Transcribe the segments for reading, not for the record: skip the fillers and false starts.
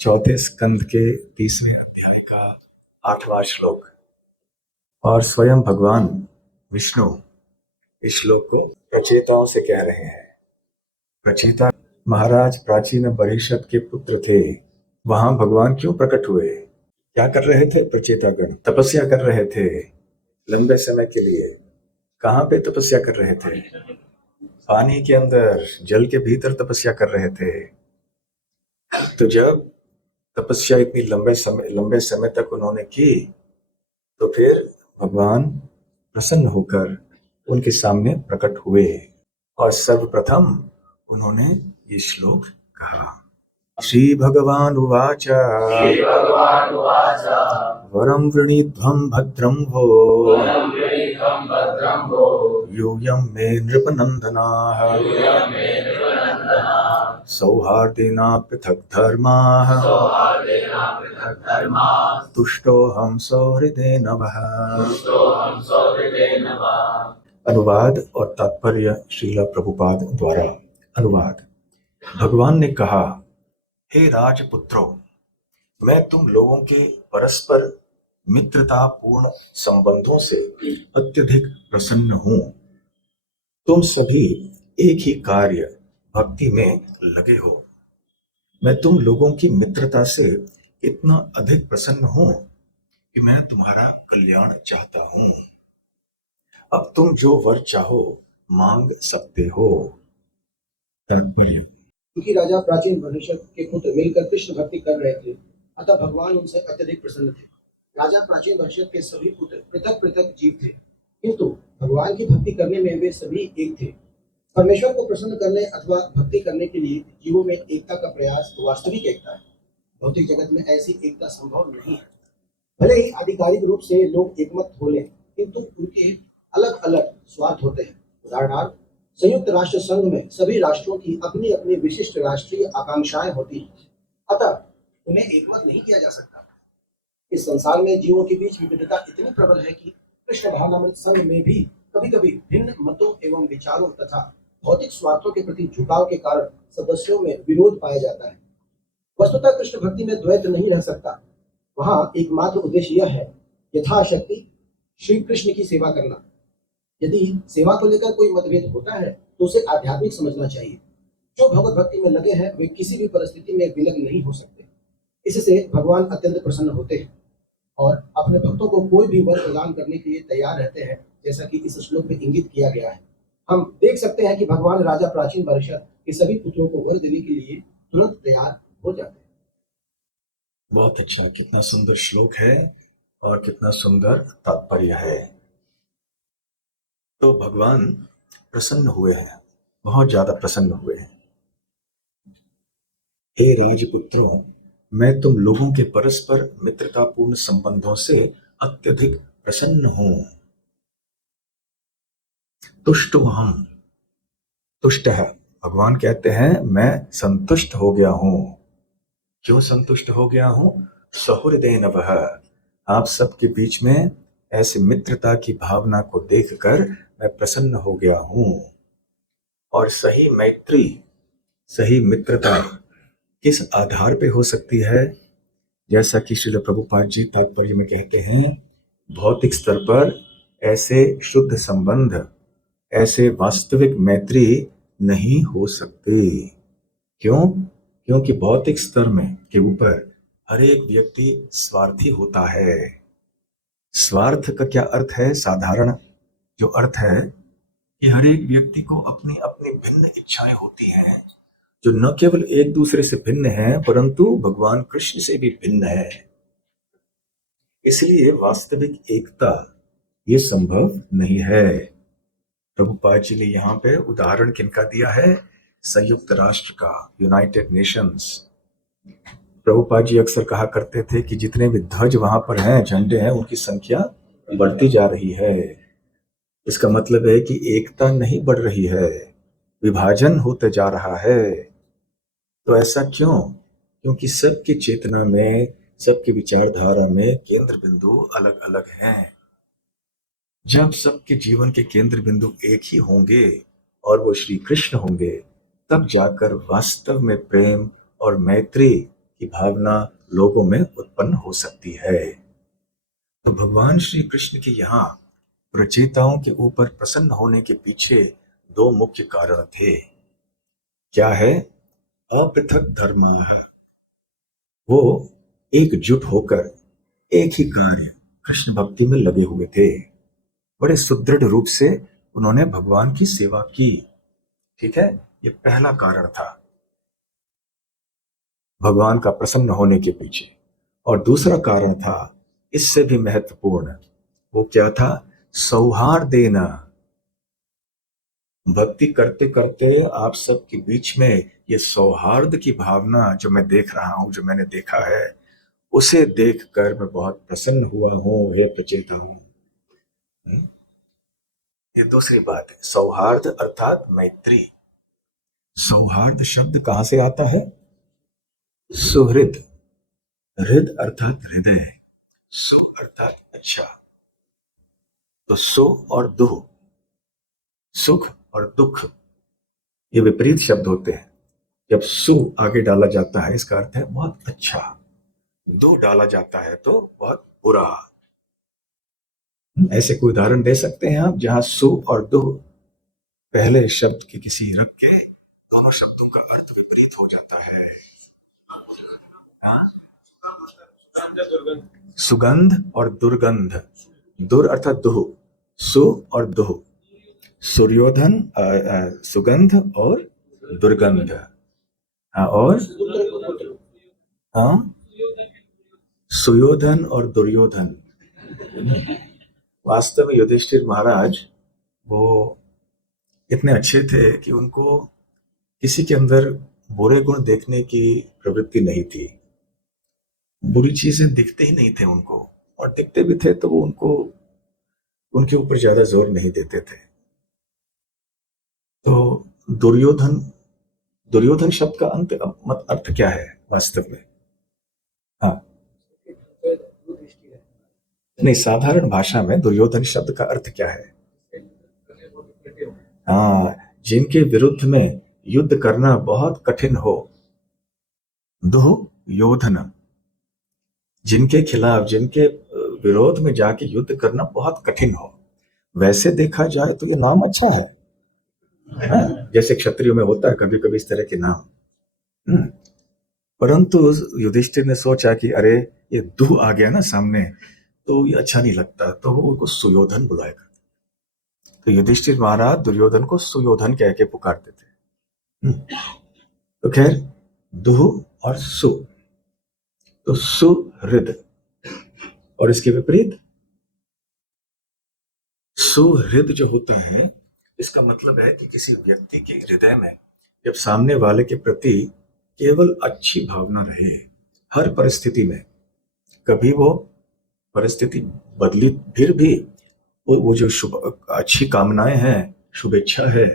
चौथे स्कंद के 20वें अध्याय का 8वां श्लोक। और स्वयं भगवान विष्णु इस श्लोक को प्रचेताओं से कह रहे हैं। प्रचेता महाराज प्राचीन बरिषद के पुत्र थे। वहां भगवान क्यों प्रकट हुए? क्या कर रहे थे? प्रचेतागण तपस्या कर रहे थे लंबे समय के लिए। कहाँ पे तपस्या कर रहे थे? पानी के अंदर, जल के भीतर तपस्या कर रहे थे। तो जब तपस्या इतनी लंबे समय तक उन्होंने की, तो फिर भगवान प्रसन्न होकर उनके सामने प्रकट हुए और सर्वप्रथम उन्होंने ये श्लोक कहा। श्री भगवान उवाच वरं वृणीध्वं भद्रं वो यूयं मे नृपनन्दनाः सौहार्देन पृथक् धर्माः तुष्टोऽहं सौहृदेन वः। अनुवाद और तात्पर्य श्रील प्रभुपाद द्वारा। अनुवाद। भगवान ने कहा, हे राजपुत्रों, मैं तुम लोगों के परस्पर मित्रता पूर्ण संबंधों से अत्यधिक प्रसन्न हूं। तुम सभी एक ही कार्य भक्ति में लगे हो। मैं तुम लोगों की मित्रता से इतना अधिक प्रसन्न हूं कि मैं तुम्हारा कल्याण चाहता हूं। अब तुम जो वर चाहो मांग सकते हो। तात्पर्य। क्योंकि राजा प्राचीन भविष्य के पुत्र मिलकर कृष्ण भक्ति कर रहे थे, अतः भगवान उनसे अत्यधिक प्रसन्न थे। राजा प्राचीन भविष्य के सभी पुत्र पृथक पृथक जीव थे, किंतु भगवान की भक्ति करने में वे सभी एक थे। परमेश्वर को प्रसन्न करने अथवा भक्ति करने के लिए जीवों में एकता का प्रयास वास्तविक एकता है। भौतिक जगत में ऐसी एकता संभव नहीं है। भले ही आधिकारिक रूप से लोग एकमत हो लें, किंतु उनके अलग अलग स्वार्थ होते हैं। उदाहरणार्थ, संयुक्त राष्ट्र संघ में सभी राष्ट्रों की अपनी अपनी विशिष्ट राष्ट्रीय आकांक्षाएं होती हैं, अतः उन्हें एकमत नहीं किया जा सकता। इस संसार में जीवों के बीच विविधता इतनी प्रबल है कि कृष्ण भावनामृत संघ में भी कभी कभी भिन्न मतों एवं विचारों तथा भौतिक स्वार्थों के प्रति झुकाव के कारण सदस्यों में विरोध पाया जाता है। वस्तुतः कृष्ण भक्ति में द्वैत नहीं रह सकता। वहां एकमात्र उद्देश्य यह है, यथाशक्ति श्री कृष्ण की सेवा करना। यदि सेवा को लेकर कोई मतभेद होता है तो उसे आध्यात्मिक समझना चाहिए। जो भगवत भक्ति में लगे हैं वे किसी भी परिस्थिति में विलग नहीं हो सकते। इससे भगवान अत्यंत प्रसन्न होते हैं और अपने भक्तों को कोई भी वर प्रदान करने के लिए तैयार रहते हैं, जैसा कि इस श्लोक में इंगित किया गया है। हम देख सकते हैं कि भगवान राजा प्राचीन वर्षा के सभी पुत्रों को वर देने के लिए तुरंत तैयार हो जाते हैं। बहुत अच्छा, कितना सुंदर श्लोक है और कितना सुंदर तात्पर्य है। तो भगवान प्रसन्न हुए हैं, बहुत ज्यादा प्रसन्न हुए हैं। हे राजपुत्रों, मैं तुम लोगों के परस्पर मित्रतापूर्ण संबंधों से अत्यधिक प्रसन्न हूं। तुष्टोऽहं, तुष्ट है, भगवान कहते हैं मैं संतुष्ट हो गया हूं। क्यों संतुष्ट हो गया हूं? सौहृदेन वः, आप सबके बीच में ऐसे मित्रता की भावना को देखकर मैं प्रसन्न हो गया हूं। और सही मैत्री, सही मित्रता किस आधार पे हो सकती है? जैसा कि श्रील प्रभुपाद जी तात्पर्य में कहते हैं, भौतिक स्तर पर ऐसे शुद्ध संबंध, ऐसे वास्तविक मैत्री नहीं हो सकते। क्यों? क्योंकि भौतिक स्तर में के ऊपर हर एक व्यक्ति स्वार्थी होता है। स्वार्थ का क्या अर्थ है? साधारण जो अर्थ है कि हर एक व्यक्ति को अपनी अपनी भिन्न इच्छाएं होती हैं, जो न केवल एक दूसरे से भिन्न है परंतु भगवान कृष्ण से भी भिन्न है। इसलिए वास्तविक एकता ये संभव नहीं है। प्रभुपाद जी ने यहाँ पे उदाहरण किनका दिया है? संयुक्त राष्ट्र का, यूनाइटेड नेशंस। प्रभुपाद जी अक्सर कहा करते थे कि जितने भी ध्वज वहां पर हैं, झंडे हैं, उनकी संख्या बढ़ती जा रही है। इसका मतलब है कि एकता नहीं बढ़ रही है, विभाजन होते जा रहा है। तो ऐसा क्यों? क्योंकि सबकी चेतना में, सबकी विचारधारा में केंद्र बिंदु अलग अलग हैं। जब सबके जीवन के केंद्र बिंदु एक ही होंगे और वो श्री कृष्ण होंगे, तब जाकर वास्तव में प्रेम और मैत्री की भावना लोगों में उत्पन्न हो सकती है। तो भगवान श्री कृष्ण के यहाँ प्रचेताओं के ऊपर प्रसन्न होने के पीछे दो मुख्य कारण थे। क्या है? अपृथक धर्म। वो एकजुट होकर एक ही कार्य कृष्ण भक्ति में लगे हुए थे। बड़े सुदृढ़ रूप से उन्होंने भगवान की सेवा की। ठीक है, ये पहला कारण था भगवान का प्रसन्न होने के पीछे। और दूसरा कारण था इससे भी महत्वपूर्ण। वो क्या था? सौहार्देन। भक्ति करते करते आप सबके बीच में ये सौहार्द की भावना जो मैं देख रहा हूं, जो मैंने देखा है, उसे देखकर मैं बहुत प्रसन्न हुआ हूं, हे प्रचेता हूं। ये दूसरी बात है, सौहार्द अर्थात मैत्री। सौहार्द शब्द कहां से आता है? सुहृद। हृद अर्थात हृदय, सु अर्थात अच्छा। तो सु और दुह, सुख और दुख, ये विपरीत शब्द होते हैं। जब सु आगे डाला जाता है इसका अर्थ है बहुत अच्छा, दो डाला जाता है तो बहुत बुरा। ऐसे कोई उदाहरण दे सकते हैं आप जहां सु और दो पहले शब्द के किसी रख के दोनों शब्दों का अर्थ विपरीत हो जाता है? हाँ? सुगंध और दुर्गंध। दुर अर्थात दुह, सु और दुह। सूर्योधन सुगंध और दुर्गंध। हाँ, और हाँ, सुयोधन और दुर्योधन। वास्तव में युधिष्ठिर महाराज वो इतने अच्छे थे कि उनको किसी के अंदर बुरे गुण देखने की प्रवृत्ति नहीं थी। बुरी चीजें दिखते ही नहीं थे उनको, और दिखते भी थे तो वो उनको उनके ऊपर ज्यादा जोर नहीं देते थे। तो दुर्योधन, दुर्योधन शब्द का अर्थ क्या है वास्तव में? हाँ, नहीं, साधारण भाषा में दुर्योधन शब्द का अर्थ क्या है? हाँ, जिनके विरुद्ध में युद्ध करना बहुत कठिन हो। दुह योधन, जिनके खिलाफ, जिनके विरोध में जाके युद्ध करना बहुत कठिन हो। वैसे देखा जाए तो ये नाम अच्छा है, जैसे क्षत्रियों में होता है कभी कभी इस तरह के नाम। परंतु युधिष्ठिर ने सोचा कि अरे ये दुह आ गया ना सामने तो ये अच्छा नहीं लगता, तो वो उनको सुयोधन बुलाएगा। तो युधिष्ठिर महाराज दुर्योधन को सुयोधन कह के पुकारते थे। तो खैर, दुह और सु, तो सुहृद, और इसके विपरीत सुहृद जो होता है, इसका मतलब है कि किसी व्यक्ति के हृदय में जब सामने वाले के प्रति केवल अच्छी भावना रहे हर परिस्थिति में। कभी वो परिस्थिति बदली फिर भी वो जो शुभ अच्छी कामनाएं हैं, शुभेच्छा है,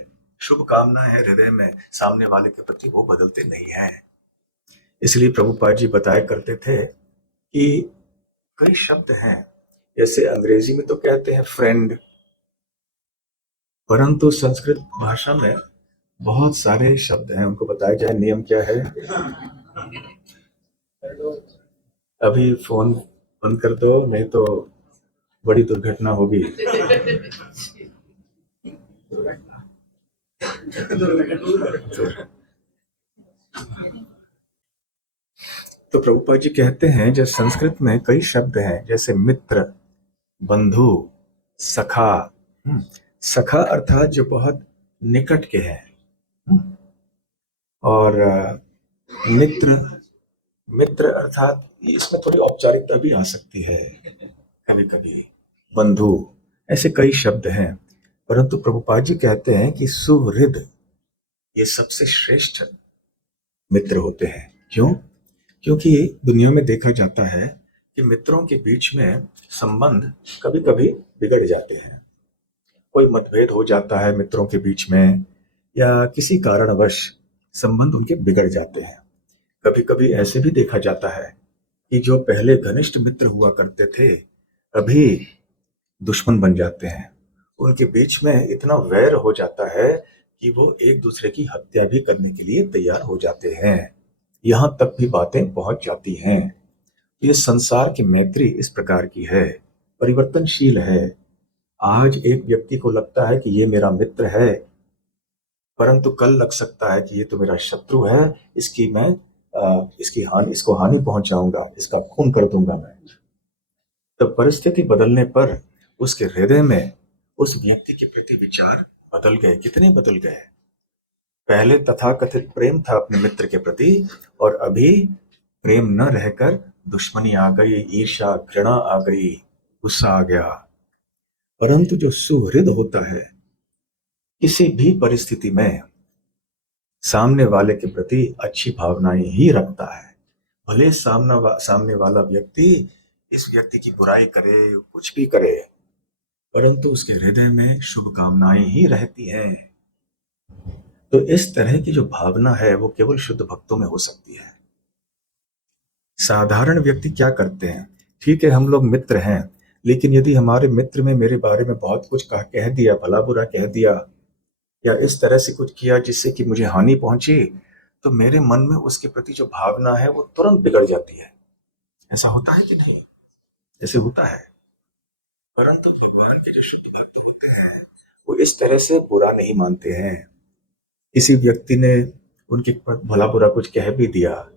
शुभ कामना है हृदय में सामने वाले के प्रति, वो बदलते नहीं हैं। इसलिए प्रभुपाद जी बताया करते थे कि कई शब्द हैं, जैसे अंग्रेजी में तो कहते हैं फ्रेंड, परंतु संस्कृत भाषा में बहुत सारे शब्द हैं। उनको बताया जाए नियम क्या है। अभी फोन बंद कर दो, नहीं तो बड़ी दुर्घटना होगी। तो प्रभुपाद जी कहते हैं जो संस्कृत में कई शब्द हैं, जैसे मित्र, बंधु, सखा। सखा अर्थात जो बहुत निकट के हैं, और मित्र, मित्र अर्थात इसमें थोड़ी औपचारिकता भी आ सकती है कभी कभी। बंधु, ऐसे कई शब्द हैं। परंतु प्रभुपाद जी कहते हैं कि सुहृद ये सबसे श्रेष्ठ मित्र होते हैं। क्यों? क्योंकि दुनिया में देखा जाता है कि मित्रों के बीच में संबंध कभी कभी बिगड़ जाते हैं। कोई मतभेद हो जाता है मित्रों के बीच में, या किसी कारणवश संबंध उनके बिगड़ जाते हैं। कभी कभी ऐसे भी देखा जाता है कि जो पहले घनिष्ठ मित्र हुआ करते थे अभी दुश्मन बन जाते हैं। उनके बीच में इतना वैर हो जाता है कि वो एक दूसरे की हत्या भी करने के लिए तैयार हो जाते हैं। यहां तक भी बातें पहुंच जाती हैं। ये संसार की मैत्री इस प्रकार की है, परिवर्तनशील है। आज एक व्यक्ति को लगता है कि ये मेरा मित्र है, परंतु कल लग सकता है कि ये तो मेरा शत्रु है, इसको हानि पहुंचाऊंगा, इसका खून कर दूंगा मैं। तो परिस्थिति बदलने पर उसके हृदय में उस व्यक्ति के प्रति विचार बदल गए। कितने बदल गए? पहले तथाकथित प्रेम था अपने मित्र के प्रति, और अभी प्रेम न रहकर दुश्मनी आ गई, ईर्ष्या, घृणा आ गई, गुस्सा आ गया। परंतु जो सुहृद होता है, किसी भी परिस्थिति में सामने वाले के प्रति अच्छी भावनाएं ही रखता है। भले सामने वाला व्यक्ति इस व्यक्ति की बुराई करे, कुछ भी करे, परंतु उसके हृदय में शुभकामनाएं ही रहती हैं। तो इस तरह की जो भावना है वो केवल शुद्ध भक्तों में हो सकती है। साधारण व्यक्ति क्या करते हैं? ठीक है, हम लोग मित्र हैं, लेकिन यदि हमारे मित्र में मेरे बारे में बहुत कुछ कह दिया, भला बुरा कह दिया, या इस तरह से कुछ किया जिससे कि मुझे हानि पहुंची, तो मेरे मन में उसके प्रति जो भावना है वो तुरंत बिगड़ जाती है। ऐसा होता है कि नहीं? ऐसे होता है। परंतु भगवान के जो शुद्ध भक्त होते हैं वो इस तरह से बुरा नहीं मानते हैं। किसी व्यक्ति ने उनके भला बुरा कुछ कह भी दिया,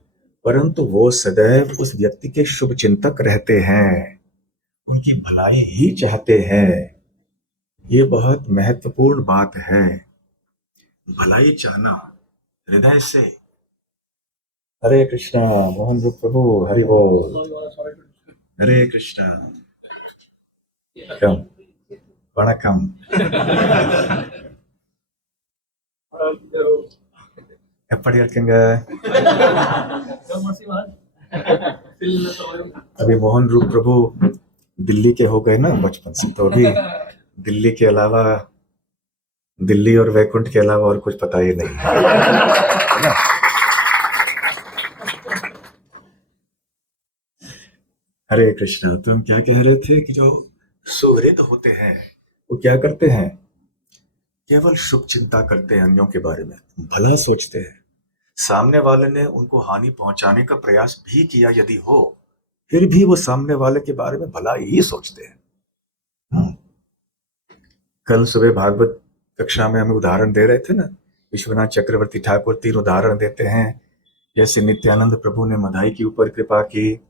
परंतु वो सदैव उस व्यक्ति के शुभ चिंतक रहते हैं, उनकी भलाई ही चाहते हैं। ये बहुत महत्वपूर्ण बात है, भलाई चाहना हृदय से। हरे कृष्णा। मोहन रूप प्रभु, हरि बोल। हरे कृष्णा। कम वणकम। எப்படி இருக்கீங்க? अभी मोहन रूप प्रभु दिल्ली के हो गए ना बचपन से, तो अभी दिल्ली के अलावा, दिल्ली और वैकुंठ के अलावा और कुछ पता ही नहीं है ना? हरे कृष्णा। तो हम क्या कह रहे थे कि जो सुहृद होते हैं वो क्या करते हैं? केवल शुभ चिंता करते हैं, अन्यों के बारे में भला सोचते हैं। सामने वाले ने उनको हानि पहुंचाने का प्रयास भी किया यदि हो, फिर भी वो सामने वाले के बारे में भला ही सोचते हैं। कल सुबह भागवत कक्षा में हमें उदाहरण दे रहे थे ना, विश्वनाथ चक्रवर्ती ठाकुर 3 उदाहरण देते हैं। जैसे नित्यानंद प्रभु ने मधाई के ऊपर कृपा की,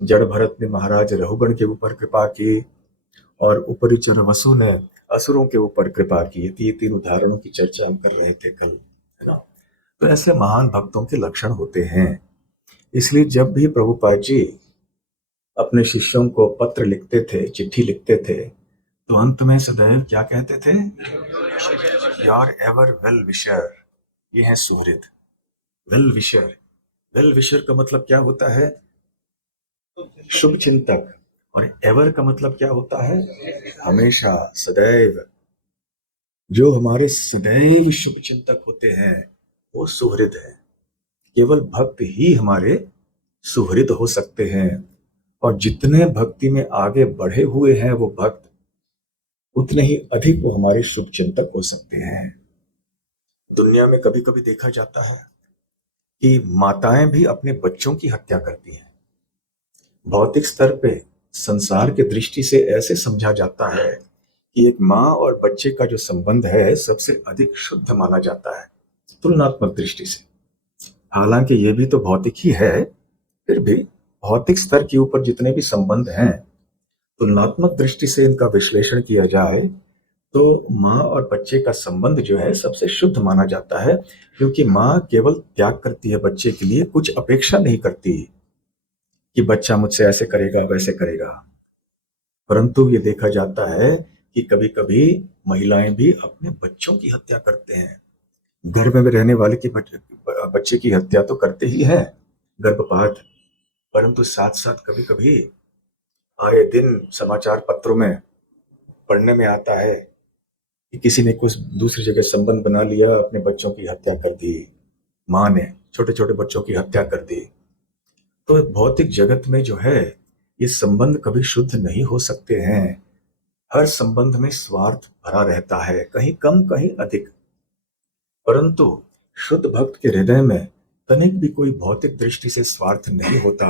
जड़ भरत ने महाराज रहुगण के ऊपर कृपा की, और उपरिचर वसु ने असुरों के ऊपर कृपा की। ये 3 उदाहरणों की चर्चा हम कर रहे थे कल, है ना? तो ऐसे महान भक्तों के लक्षण होते हैं। इसलिए जब भी प्रभुपाद जी अपने शिष्यों को पत्र लिखते थे, चिट्ठी लिखते थे, तो अंत में सदैव क्या कहते थे? Your ever well wisher. ये है सुहृद, वेल विशर। वेल विशर का मतलब क्या होता है? शुभ चिंतक। और एवर का मतलब क्या होता है? हमेशा, सदैव। जो हमारे सदैव शुभ चिंतक होते हैं वो सुहृद है। केवल भक्त ही हमारे सुहृद हो सकते हैं, और जितने भक्ति में आगे बढ़े हुए हैं वो भक्त, उतने ही अधिक वो हमारे शुभ चिंतक हो सकते हैं। दुनिया में कभी कभी देखा जाता है कि माताएं भी अपने बच्चों की हत्या करती हैं। भौतिक स्तर पे संसार के दृष्टि से ऐसे समझा जाता है कि एक माँ और बच्चे का जो संबंध है सबसे अधिक शुद्ध माना जाता है तुलनात्मक दृष्टि से। हालांकि ये भी तो भौतिक ही है, फिर भी भौतिक स्तर के ऊपर जितने भी संबंध हैं, तुलनात्मक दृष्टि से इनका विश्लेषण किया जाए तो माँ और बच्चे का संबंध जो है सबसे शुद्ध माना जाता है, क्योंकि माँ केवल त्याग करती है बच्चे के लिए, कुछ अपेक्षा नहीं करती कि बच्चा मुझसे ऐसे करेगा वैसे करेगा। परंतु ये देखा जाता है कि कभी कभी महिलाएं भी अपने बच्चों की हत्या करते हैं। गर्भ में रहने वाले की बच्चे की हत्या तो करते ही है, गर्भपात, परंतु साथ साथ कभी कभी आए दिन समाचार पत्रों में पढ़ने में आता है कि किसी ने कुछ दूसरी जगह संबंध बना लिया, अपने बच्चों की हत्या कर दी, माँ ने छोटे छोटे बच्चों की हत्या कर दी। तो भौतिक जगत में जो है ये संबंध कभी शुद्ध नहीं हो सकते हैं। हर संबंध में स्वार्थ भरा रहता है, कहीं कम कहीं अधिक। परंतु शुद्ध भक्त के हृदय में तनिक भी कोई भौतिक दृष्टि से स्वार्थ नहीं होता।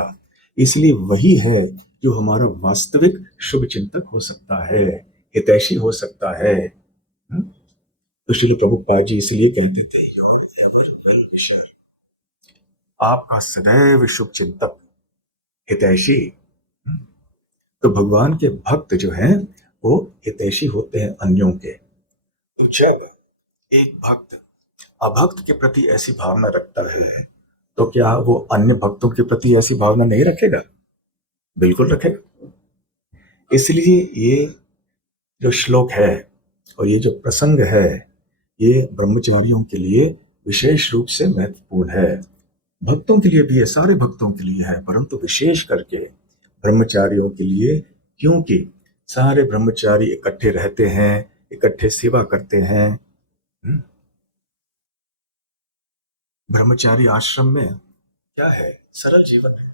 इसलिए वही है जो हमारा वास्तविक शुभ चिंतक हो सकता है, हितैषी हो सकता है। तो श्रील प्रभुपाद जी इसलिए कहते थे, योर एवर वेल विशर, आपका सदैव शुभ चिंतक, हितैषी। तो भगवान के भक्त जो हैं वो हितैषी होते हैं अन्यों के। तो जब एक भक्त अभक्त के प्रति ऐसी भावना रखता है तो क्या वो अन्य भक्तों के प्रति ऐसी भावना नहीं रखेगा? बिल्कुल रखेगा। इसलिए ये जो श्लोक है और ये जो प्रसंग है ये ब्रह्मचारियों के लिए विशेष रूप से महत्वपूर्ण है। भक्तों के लिए भी है, सारे भक्तों के लिए है, परंतु विशेष करके ब्रह्मचारियों के लिए, क्योंकि सारे ब्रह्मचारी इकट्ठे रहते हैं, इकट्ठे सेवा करते हैं। ब्रह्मचारी आश्रम में क्या है? सरल जीवन है।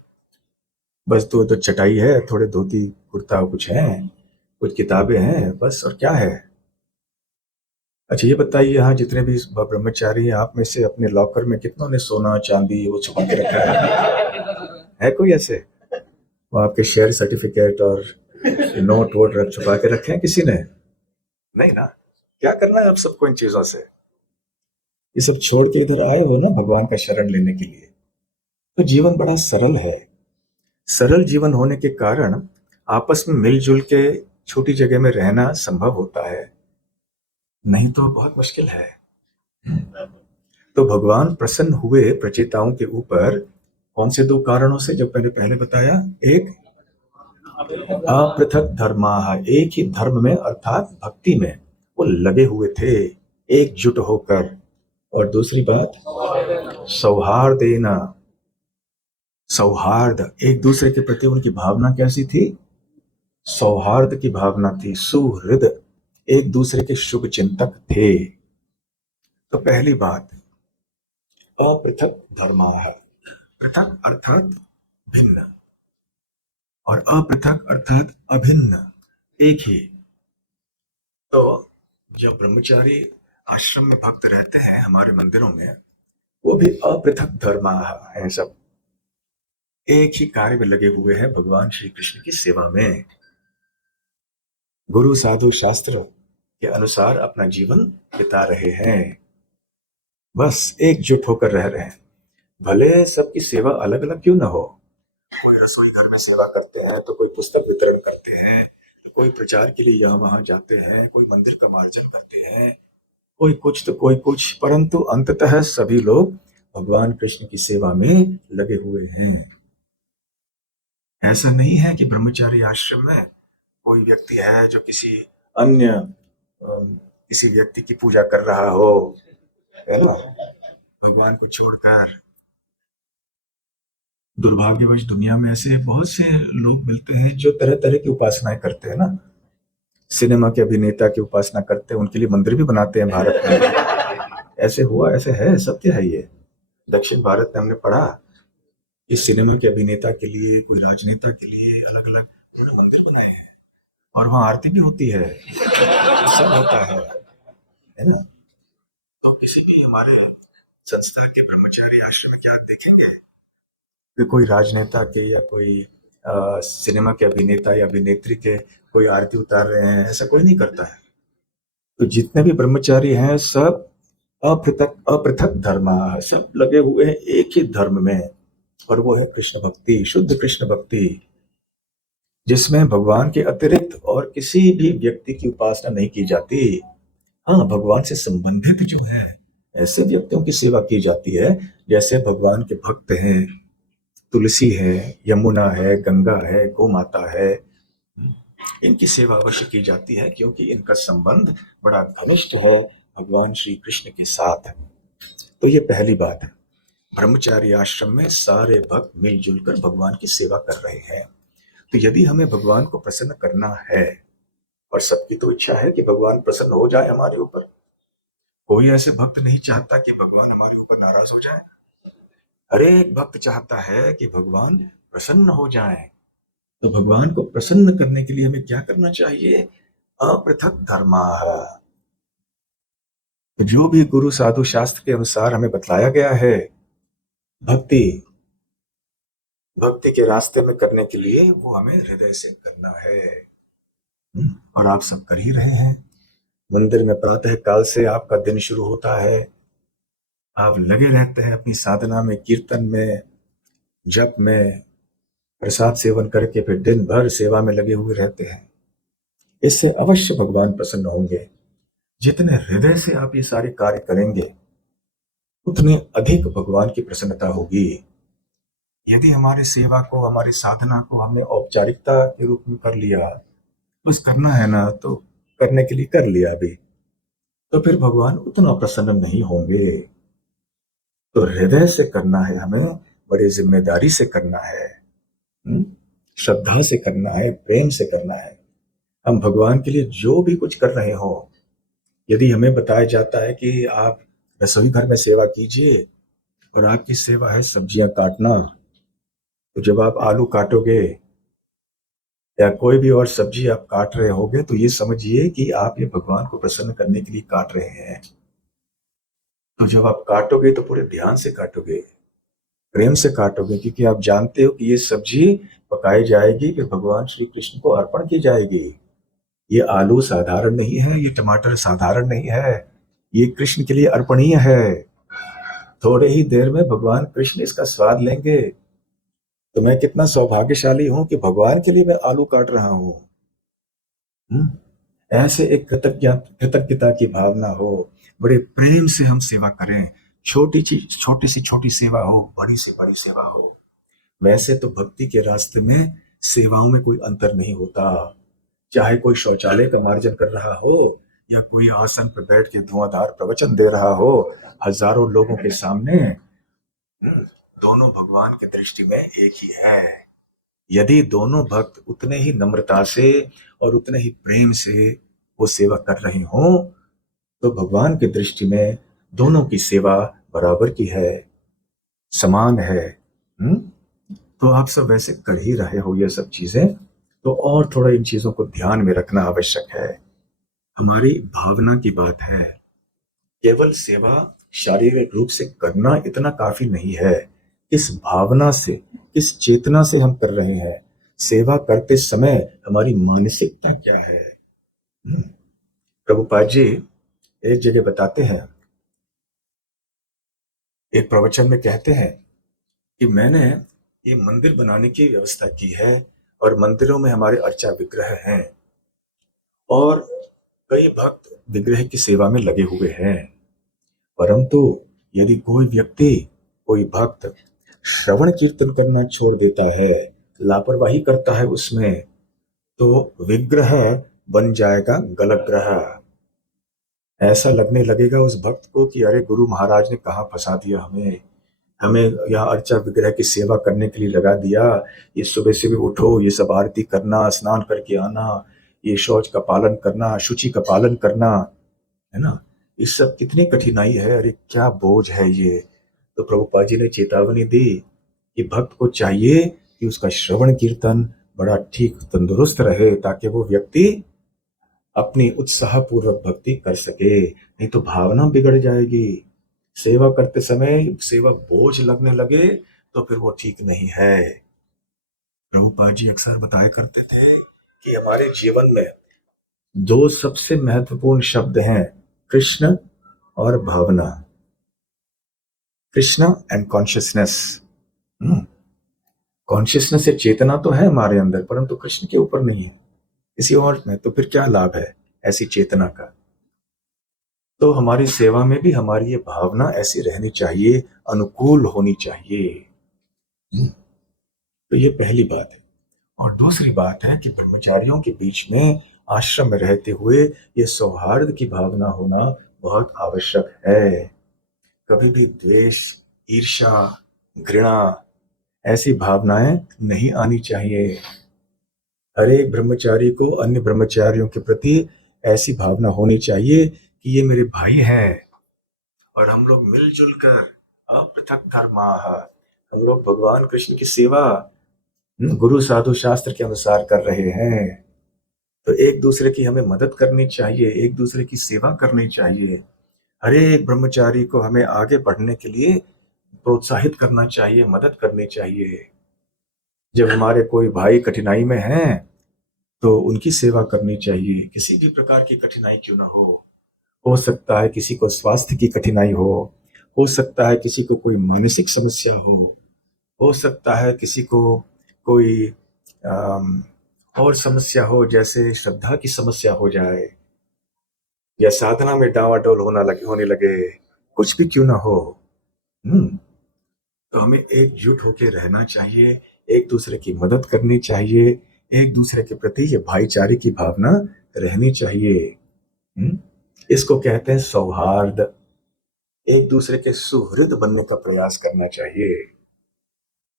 बस तो चटाई है, थोड़े धोती कुर्ता कुछ है, कुछ किताबें हैं, बस। और क्या है? अच्छा ये बताइए, यहाँ जितने भी ब्रह्मचारी हैं आप में से अपने लॉकर में कितनों ने सोना चांदी वो छुपा के रखा है कोई ऐसे? वो आपके शेयर सर्टिफिकेट और नोट वोट छुपा के रखे हैं किसी ने? नहीं ना। क्या करना है आप सबको इन चीजों से? ये सब छोड़ के इधर आए हो ना भगवान का शरण लेने के लिए। तो जीवन बड़ा सरल है। सरल जीवन होने के कारण आपस में मिलजुल के छोटी जगह में रहना संभव होता है, नहीं तो बहुत मुश्किल है। तो भगवान प्रसन्न हुए प्रचेताओं के ऊपर कौन से दो कारणों से, जो मैंने पहले बताया। एक, अपृथक धर्माः, एक ही धर्म में अर्थात भक्ति में वो लगे हुए थे एकजुट होकर। और दूसरी बात, सौहार्देन, सौहार्द, एक दूसरे के प्रति उनकी भावना कैसी थी? सौहार्द की भावना थी। सुहृद, एक दूसरे के शुभ चिंतक थे। तो पहली बात, अपृथक धर्माः, पृथक अर्थात भिन्न और अपृथक अर्थात अभिन्न, एक ही। तो जब ब्रह्मचारी आश्रम में भक्त रहते हैं हमारे मंदिरों में, वो भी अपृथक धर्माः हैं, सब एक ही कार्य में लगे हुए हैं भगवान श्री कृष्ण की सेवा में। गुरु साधु शास्त्र के अनुसार अपना जीवन बिता रहे हैं, बस एकजुट होकर रह रहे हैं। भले सबकी सेवा अलग अलग क्यों ना हो, कोई रसोई घर में सेवा करते हैं, तो कोई पुस्तक वितरण करते हैं, तो कोई प्रचार के लिए यहाँ वहां जाते हैं, कोई मंदिर का मार्जन करते हैं, कोई कुछ तो कोई कुछ, परंतु अंततः सभी लोग भगवान कृष्ण की सेवा में लगे हुए हैं। ऐसा नहीं है कि ब्रह्मचारी आश्रम में कोई व्यक्ति है जो किसी अन्य किसी व्यक्ति की पूजा कर रहा हो, है ना, भगवान को छोड़कर। दुर्भाग्यवश दुनिया में ऐसे बहुत से लोग मिलते हैं जो तरह तरह की उपासनाएं करते हैं ना। सिनेमा के अभिनेता की उपासना करते हैं, उनके लिए मंदिर भी बनाते हैं भारत में। ऐसे हुआ, ऐसे है, सत्य है ये। दक्षिण भारत में हमने पढ़ा कि सिनेमा के अभिनेता के लिए, कोई राजनेता के लिए अलग अलग मंदिर बनाए हैं और वहां आरती भी होती है, सब होता है ना। तो किसी भी हमारे संस्था के ब्रह्मचारी आश्रम में क्या देखेंगे कि कोई राजनेता के या कोई सिनेमा के अभिनेता या अभिनेत्री के कोई आरती उतार रहे हैं? ऐसा कोई नहीं करता है। तो जितने भी ब्रह्मचारी हैं सब अपृथक अपृथक धर्म, सब लगे हुए हैं एक ही धर्म में, और वो है कृष्ण भक्ति, शुद्ध कृष्ण भक्ति, जिसमें भगवान के अतिरिक्त और किसी भी व्यक्ति की उपासना नहीं की जाती। हाँ, भगवान से संबंधित जो है ऐसे व्यक्तियों की सेवा की जाती है, जैसे भगवान के भक्त हैं, तुलसी है, यमुना है, गंगा है, गौ माता है, इनकी सेवा अवश्य की जाती है, क्योंकि इनका संबंध बड़ा घनिष्ठ है भगवान श्री कृष्ण के साथ। तो ये पहली बात है, ब्रह्मचारी आश्रम में सारे भक्त मिलजुल कर भगवान की सेवा कर रहे हैं। तो यदि हमें भगवान को प्रसन्न करना है, और सबकी तो इच्छा है कि भगवान प्रसन्न हो जाए हमारे ऊपर, कोई ऐसे भक्त नहीं चाहता कि भगवान हमारे ऊपर नाराज हो जाए। हर एक भक्त चाहता है कि भगवान प्रसन्न हो जाए। तो भगवान को प्रसन्न करने के लिए हमें क्या करना चाहिए? अपृथक धर्माः, जो भी गुरु साधु शास्त्र के अनुसार हमें बतलाया गया है भक्ति भक्ति के रास्ते में करने के लिए वो हमें हृदय से करना है। और आप सब कर ही रहे हैं। मंदिर में प्रातः काल से आपका दिन शुरू होता है, आप लगे रहते हैं अपनी साधना में, कीर्तन में, जप में, प्रसाद सेवन करके फिर दिन भर सेवा में लगे हुए रहते हैं। इससे अवश्य भगवान प्रसन्न होंगे। जितने हृदय से आप ये सारे कार्य करेंगे उतने अधिक भगवान की प्रसन्नता होगी। यदि हमारी सेवा को, हमारी साधना को हमने औपचारिकता के रूप में कर लिया, बस करना है ना तो करने के लिए कर लिया अभी, तो फिर भगवान उतना प्रसन्न नहीं होंगे। तो हृदय से करना है हमें, बड़ी जिम्मेदारी से करना है, श्रद्धा से करना है, प्रेम से करना है। हम भगवान के लिए जो भी कुछ कर रहे हो, यदि हमें बताया जाता है कि आप रसोई घर में सेवा कीजिए और आपकी सेवा है सब्जियां काटना, तो जब आप आलू काटोगे या कोई भी और सब्जी आप काट रहे होगे तो ये समझिए कि आप ये भगवान को प्रसन्न करने के लिए काट रहे हैं। तो जब आप काटोगे तो पूरे ध्यान से काटोगे, प्रेम से काटोगे, क्योंकि आप जानते हो कि ये सब्जी पकाई जाएगी फिर भगवान श्री कृष्ण को अर्पण की जाएगी। ये आलू साधारण नहीं है, ये टमाटर साधारण नहीं है, ये कृष्ण के लिए अर्पणीय है। थोड़े ही देर में भगवान कृष्ण इसका स्वाद लेंगे। तो मैं कितना सौभाग्यशाली हूं कि भगवान के लिए मैं आलू काट रहा हूं। ऐसे एक कृतज्ञता की भावना हो, बड़े प्रेम से हम सेवा करें। छोटी चीज, छोटी सेवा हो, बड़ी से बड़ी सेवा हो। वैसे तो भक्ति के रास्ते में सेवाओं में कोई अंतर नहीं होता। चाहे कोई शौचालय का मार्जन कर रहा हो या कोई आसन पर बैठ के धुआंधार प्रवचन दे रहा हो हजारों लोगों के सामने, दोनों भगवान की दृष्टि में एक ही है। यदि दोनों भक्त उतने ही नम्रता से और उतने ही प्रेम से वो सेवा कर रहे हों तो भगवान की दृष्टि में दोनों की सेवा बराबर की है, समान है। तो आप सब वैसे कर ही रहे हो ये सब चीजें, तो और थोड़ा इन चीजों को ध्यान में रखना आवश्यक है। हमारी भावना की बात है। केवल सेवा शारीरिक रूप से करना इतना काफी नहीं है। किस भावना से, किस चेतना से हम कर रहे हैं, सेवा करते समय हमारी मानसिकता क्या है। प्रभुपाद जी एक जगह बताते हैं, एक प्रवचन में कहते हैं कि मैंने ये मंदिर बनाने की व्यवस्था की है और मंदिरों में हमारे अर्चा विग्रह हैं और कई भक्त विग्रह की सेवा में लगे हुए हैं। परंतु यदि कोई व्यक्ति, कोई भक्त श्रवण कीर्तन करना छोड़ देता है, लापरवाही करता है उसमें, तो विग्रह बन जाएगा गलग्रह। ऐसा लगने लगेगा उस भक्त को कि अरे गुरु महाराज ने कहाँ फंसा दिया हमें, हमें यहाँ अर्चा विग्रह की सेवा करने के लिए लगा दिया। ये सुबह से भी उठो, ये सब आरती करना, स्नान करके आना, ये शौच का पालन करना, शुचि का पालन करना, है ना, ये सब कितनी कठिनाई है, अरे क्या बोझ है ये। तो प्रभुपाद जी ने चेतावनी दी कि भक्त को चाहिए कि उसका श्रवण कीर्तन बड़ा ठीक तंदुरुस्त रहे ताकि वो व्यक्ति अपनी उत्साहपूर्वक भक्ति कर सके, नहीं तो भावना बिगड़ जाएगी। सेवा करते समय सेवा बोझ लगने लगे तो फिर वो ठीक नहीं है। प्रभुपाद जी अक्सर बताया करते थे कि हमारे जीवन में दो सबसे महत्वपूर्ण शब्द हैं, कृष्ण और भावना। Krishna and consciousness. कॉन्शियसनेस से चेतना तो है हमारे अंदर, परंतु कृष्ण के ऊपर नहीं है, किसी और में, तो फिर क्या लाभ है ऐसी चेतना का। तो हमारी सेवा में भी हमारी ये भावना ऐसी रहनी चाहिए, अनुकूल होनी चाहिए। तो ये पहली बात है। और दूसरी बात है कि ब्रह्मचारियों के बीच में, आश्रम में रहते हुए, ये सौहार्द की भावना होना बहुत आवश्यक है। कभी भी द्वेष, ईर्ष्या, घृणा ऐसी भावनाएं नहीं आनी चाहिए। हर एक ब्रह्मचारी को अन्य ब्रह्मचारियों के प्रति ऐसी भावना होनी चाहिए कि ये मेरे भाई हैं और हम लोग मिलजुल कर अपृथक धर्माः, हम लोग भगवान कृष्ण की सेवा गुरु साधु शास्त्र के अनुसार कर रहे हैं। तो एक दूसरे की हमें मदद करनी चाहिए, एक दूसरे की सेवा करनी चाहिए। हर एक ब्रह्मचारी को हमें आगे बढ़ने के लिए प्रोत्साहित करना चाहिए, मदद करनी चाहिए। जब हमारे कोई भाई कठिनाई में हैं तो उनकी सेवा करनी चाहिए, किसी भी प्रकार की कठिनाई क्यों ना हो सकता है किसी को स्वास्थ्य की कठिनाई हो सकता है किसी को कोई मानसिक समस्या हो सकता है किसी को कोई अम, और समस्या हो, जैसे श्रद्धा की समस्या हो जाए या साधना में डावाडोल होने लगे, कुछ भी क्यों ना हो। तो हमें एकजुट होकर रहना चाहिए, एक दूसरे की मदद करनी चाहिए, एक दूसरे के प्रति ये भाईचारे की भावना रहनी चाहिए। इसको कहते हैं सौहार्द। एक दूसरे के सुहृद बनने का प्रयास करना चाहिए,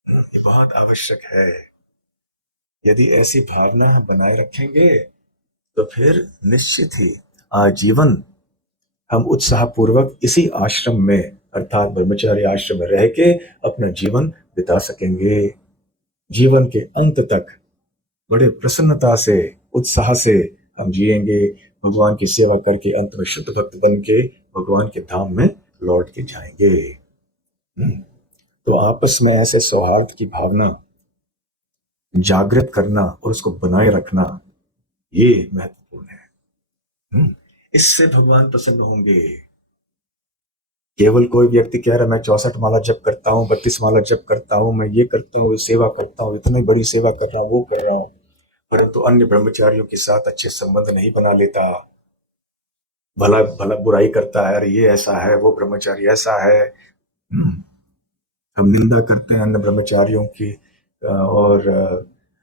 ये बहुत आवश्यक है। यदि ऐसी भावना हम बनाए रखेंगे तो फिर निश्चित ही आजीवन हम उत्साहपूर्वक इसी आश्रम में अर्थात ब्रह्मचारी आश्रम में रह के अपना जीवन बिता सकेंगे। जीवन के अंत तक बड़े प्रसन्नता से, उत्साह से हम जिएंगे, भगवान की सेवा करके अंत में शुद्ध भक्त बन के भगवान के धाम में लौट के जाएंगे। तो आपस में ऐसे सौहार्द की भावना जागृत करना और उसको बनाए रखना, ये महत्वपूर्ण है। इससे भगवान प्रसन्न होंगे। केवल कोई व्यक्ति कह रहा है मैं 64 माला जप करता हूँ, 32 माला जप करता हूँ, मैं ये करता हूँ, सेवा करता हूँ, इतनी बड़ी सेवा कर रहा हूँ, वो कर रहा हूँ, परंतु अन्य ब्रह्मचारियों के साथ अच्छे संबंध नहीं बना लेता, भला भला बुराई करता है, अरे ये ऐसा है, वो ब्रह्मचारी ऐसा है। हम निंदा करते हैं अन्य ब्रह्मचारियों की और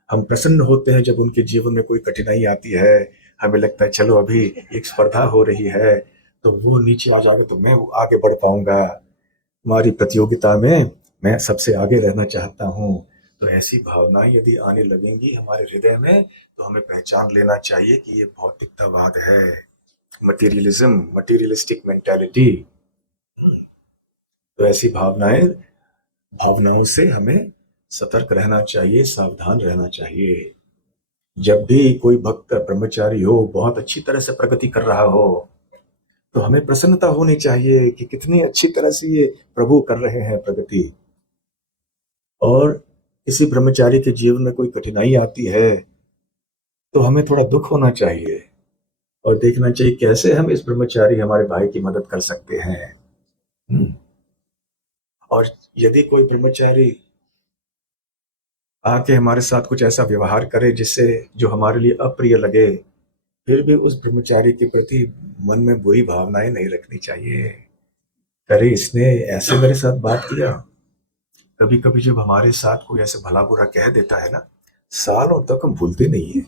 हम प्रसन्न होते हैं जब उनके जीवन में कोई कठिनाई आती है। हमें लगता है चलो अभी एक स्पर्धा हो रही है तो वो नीचे आ जाएगा तो मैं आगे बढ़ पाऊंगा, हमारी प्रतियोगिता में मैं सबसे आगे रहना चाहता हूँ। तो ऐसी भावनाएं यदि आने लगेंगी हमारे हृदय में तो हमें पहचान लेना चाहिए कि ये भौतिकतावाद है, मटेरियलिज्म, मटेरियलिस्टिक मेंटालिटी। तो ऐसी भावनाओं से हमें सतर्क रहना चाहिए, सावधान रहना चाहिए। जब भी कोई भक्त ब्रह्मचारी हो, बहुत अच्छी तरह से प्रगति कर रहा हो, तो हमें प्रसन्नता होनी चाहिए कि कितनी अच्छी तरह से ये प्रभु कर रहे हैं प्रगति। और किसी ब्रह्मचारी के जीवन में कोई कठिनाई आती है तो हमें थोड़ा दुख होना चाहिए और देखना चाहिए कैसे हम इस ब्रह्मचारी हमारे भाई की मदद कर सकते हैं। और यदि कोई ब्रह्मचारी आके हमारे साथ कुछ ऐसा व्यवहार करे जिससे जो हमारे लिए अप्रिय लगे, फिर भी उस ब्रह्मचारी के प्रति मन में बुरी भावनाएं नहीं रखनी चाहिए। अरे इसने ऐसे मेरे साथ बात किया। कभी कभी जब हमारे साथ कोई ऐसे भला बुरा कह देता है ना, सालों तक हम भूलते नहीं है।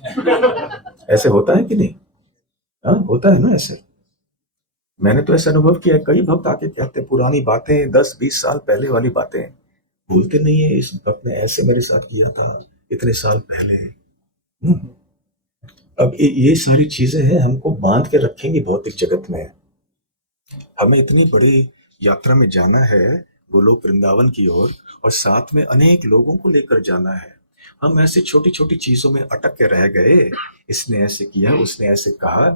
ऐसे होता है कि नहीं? हाँ, होता है ना ऐसे। मैंने तो ऐसा अनुभव किया, कई भक्त आके कहते पुरानी बातें, 10-20 साल पहले वाली बातें भूलते नहीं है। इस भक्त ने ऐसे मेरे साथ किया था इतने साल पहले। अब ये सारी चीजें हैं, हमको बांध के रखेंगी भौतिक जगत में। हमें इतनी बड़ी यात्रा में जाना है गोलोक वृंदावन की ओर, और साथ में अनेक लोगों को लेकर जाना है। हम ऐसे छोटी छोटी चीजों में अटक के रह गए, इसने ऐसे किया, उसने ऐसे कहा,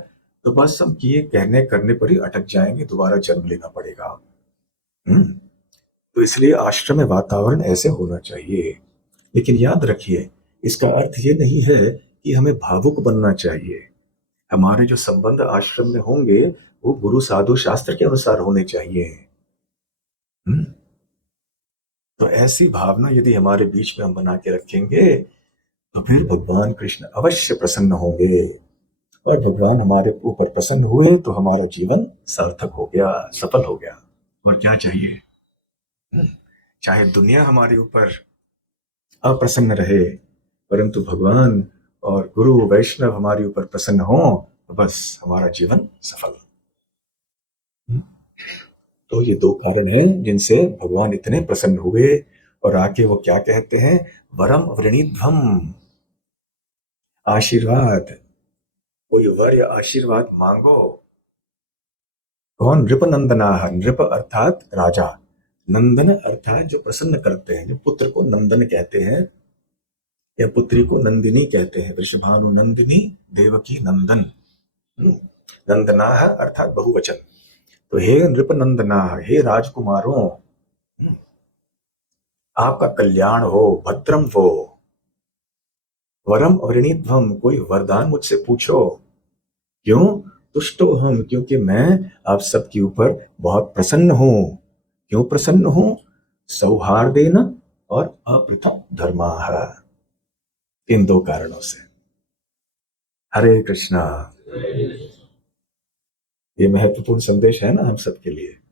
तो बस हम किए कहने करने पर ही अटक जाएंगे, दोबारा जन्म लेना पड़ेगा। तो इसलिए आश्रम में वातावरण ऐसे होना चाहिए। लेकिन याद रखिए, इसका अर्थ ये नहीं है कि हमें भावुक बनना चाहिए। हमारे जो संबंध आश्रम में होंगे वो गुरु साधु शास्त्र के अनुसार होने चाहिए। तो ऐसी भावना यदि हमारे बीच में हम बना के रखेंगे तो फिर भगवान कृष्ण अवश्य प्रसन्न होंगे, और भगवान हमारे ऊपर प्रसन्न हुए तो हमारा जीवन सार्थक हो गया, सफल हो गया। और क्या चाहिए? चाहे दुनिया हमारे ऊपर अप्रसन्न रहे, परंतु भगवान और गुरु वैष्णव हमारे ऊपर प्रसन्न हो तो बस हमारा जीवन सफल। तो ये दो कारण हैं जिनसे भगवान इतने प्रसन्न हुए। और आके वो क्या कहते हैं? वरम वृणीध्वम, आशीर्वाद, कोई वर या आशीर्वाद मांगो। कौन? नृप नंदना, नृप अर्थात राजा, नंदन अर्थात जो प्रसन्न करते हैं। जो पुत्र को नंदन कहते हैं या पुत्री को नंदिनी कहते हैं, वृषभानु नंदिनी देवकी नंदन। नंदना अर्थात बहुवचन। तो हे नृप नंदना, हे राजकुमारों, आपका कल्याण हो, भद्रम हो। वरम वृणीध्वम, कोई वरदान मुझसे पूछो। क्यों? तुष्टो हम, क्योंकि मैं आप सबके ऊपर बहुत प्रसन्न हूं। क्यों प्रसन्न हूं? सौहार्देन और अपृथक धर्माः, इन दो कारणों से। हरे कृष्णा। ये महत्वपूर्ण संदेश है ना हम सबके लिए।